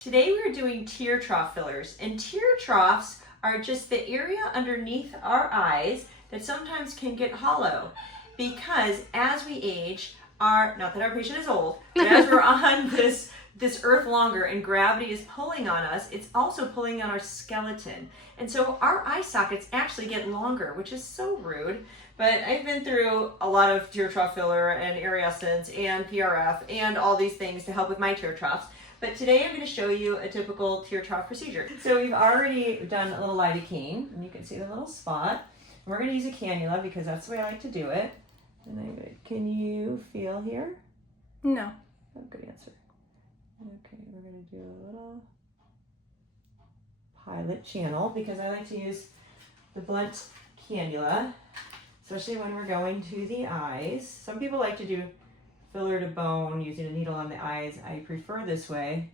Today we're doing tear trough fillers, and tear troughs are just the area underneath our eyes that sometimes can get hollow because as we age, not that our patient is old, but as we're on this earth longer and gravity is pulling on us, it's also pulling on our skeleton. And so our eye sockets actually get longer, which is so rude. But I've been through a lot of tear trough filler and Essence and PRF and all these things to help with my tear troughs. But today I'm going to show you a typical tear trough procedure. So we've already done a little lidocaine, and you can see the little spot. And we're going to use a cannula because that's the way I like to do it. And can you feel here? No. Oh, good answer. Okay, we're going to do a little pilot channel because I like to use the blunt cannula, especially when we're going to the eyes. Some people like to do filler to bone using a needle on the eyes. I prefer this way.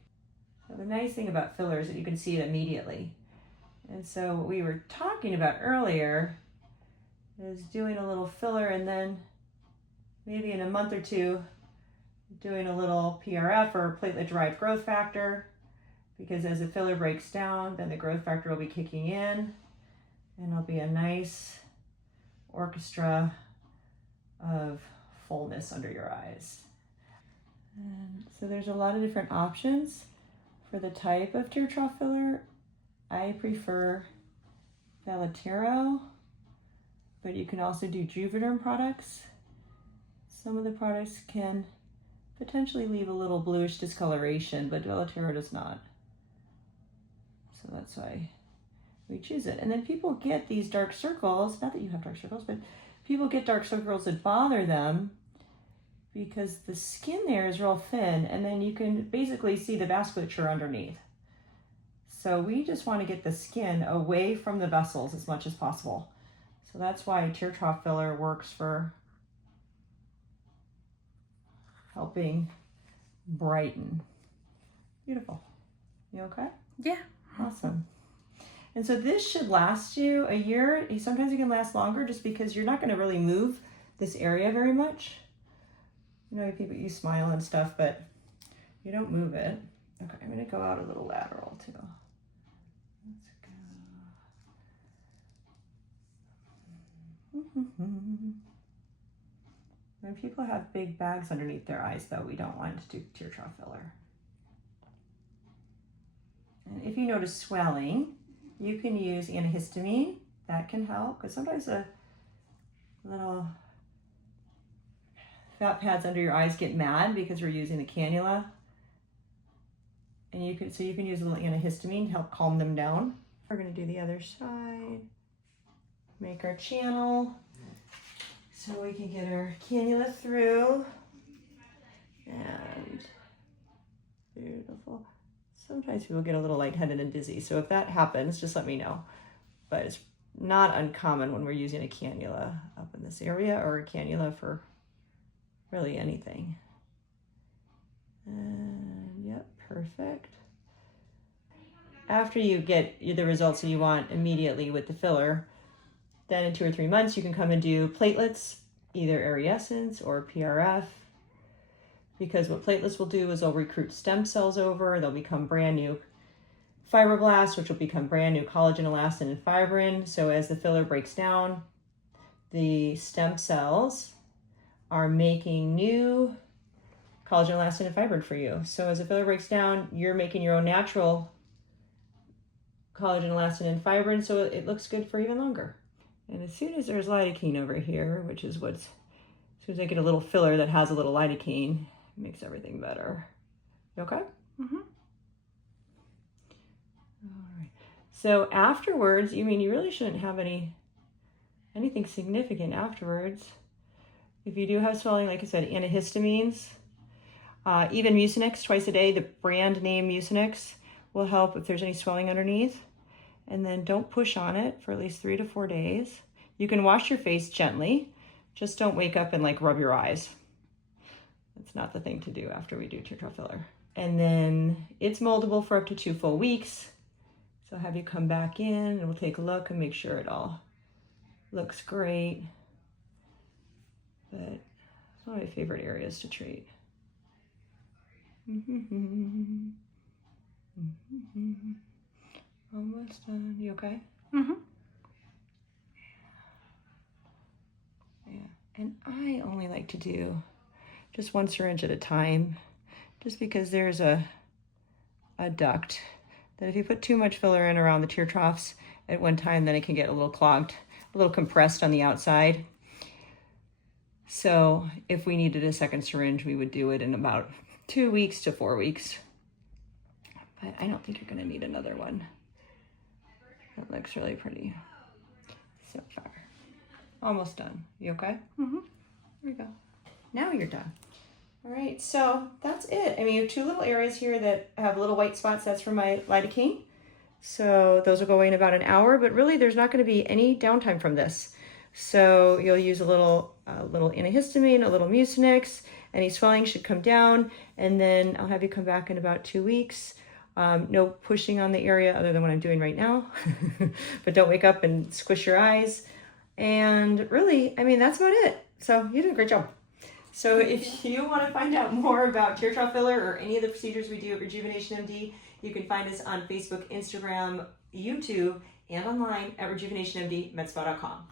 So the nice thing about filler is that you can see it immediately. And so what we were talking about earlier is doing a little filler and then maybe in a month or two doing a little PRF or platelet-derived growth factor, because as the filler breaks down, then the growth factor will be kicking in and it'll be a nice orchestra of fullness under your eyes. And so there's a lot of different options for the type of tear trough filler. I prefer Belotero, but you can also do Juvederm products. Some of the products can potentially leave a little bluish discoloration, but Belotero does not. So that's why we choose it. And then people get these dark circles, not that you have dark circles, but people get dark circles that bother them because the skin there is real thin, and then you can basically see the vasculature underneath. So we just want to get the skin away from the vessels as much as possible. So that's why tear trough filler works for helping brighten. Beautiful. You okay? Yeah. Awesome. And so this should last you a year. Sometimes it can last longer just because you're not going to really move this area very much. You know, people, you smile and stuff, but you don't move it. Okay, I'm going to go out a little lateral too. Let's go. When people have big bags underneath their eyes, though, we don't want to do tear trough filler. And if you notice swelling, you can use antihistamine. That can help because sometimes the little fat pads under your eyes get mad because we're using the cannula. And you can use a little antihistamine to help calm them down. We're going to do the other side. Make our channel so we can get our cannula through. And beautiful. Sometimes people get a little lightheaded and dizzy, so if that happens, just let me know. But it's not uncommon when we're using a cannula up in this area, or a cannula for really anything. And yep, perfect. After you get the results that you want immediately with the filler, then in 2 or 3 months you can come and do platelets, either Essence or PRF. Because what platelets will do is they'll recruit stem cells over, they'll become brand new fibroblasts, which will become brand new collagen, elastin, and fibrin. So as the filler breaks down, the stem cells are making new collagen, elastin, and fibrin for you. So as the filler breaks down, you're making your own natural collagen, elastin, and fibrin, so it looks good for even longer. And as soon as there's lidocaine over here, which is as soon as I get a little filler that has a little lidocaine, it makes everything better. You okay? Mm-hmm. All right. So afterwards, you really shouldn't have anything significant afterwards. If you do have swelling, like I said, antihistamines, even Mucinex twice a day, the brand name Mucinex will help if there's any swelling underneath. And then don't push on it for at least 3 to 4 days. You can wash your face gently. Just don't wake up and rub your eyes. That's not the thing to do after we do tear trough filler. And then it's moldable for up to 2 full weeks. So I'll have you come back in and we'll take a look and make sure it all looks great. But it's one of my favorite areas to treat. Mm-hmm. Almost done. You okay? Mm-hmm. Yeah. And I only like to do just 1 syringe at a time, just because there's a duct that if you put too much filler in around the tear troughs at one time, then it can get a little clogged, a little compressed on the outside. So if we needed a second syringe, we would do it in about 2 weeks to 4 weeks. But I don't think you're gonna need another one. That looks really pretty so far. Almost done. You okay? Mm-hmm. There we go. Now you're done. All right, so that's it. I mean, you have 2 little areas here that have little white spots. That's from my lidocaine. So those will go away in about an hour, but really there's not going to be any downtime from this. So you'll use a little antihistamine, a little Mucinex. Any swelling should come down, and then I'll have you come back in about 2 weeks. No pushing on the area other than what I'm doing right now, but don't wake up and squish your eyes. And really, I mean, that's about it. So you did a great job. So if you want to find out more about tear trough filler or any of the procedures we do at Rejuvenation MD, you can find us on Facebook, Instagram, YouTube, and online at RejuvenationMD, medspa.com.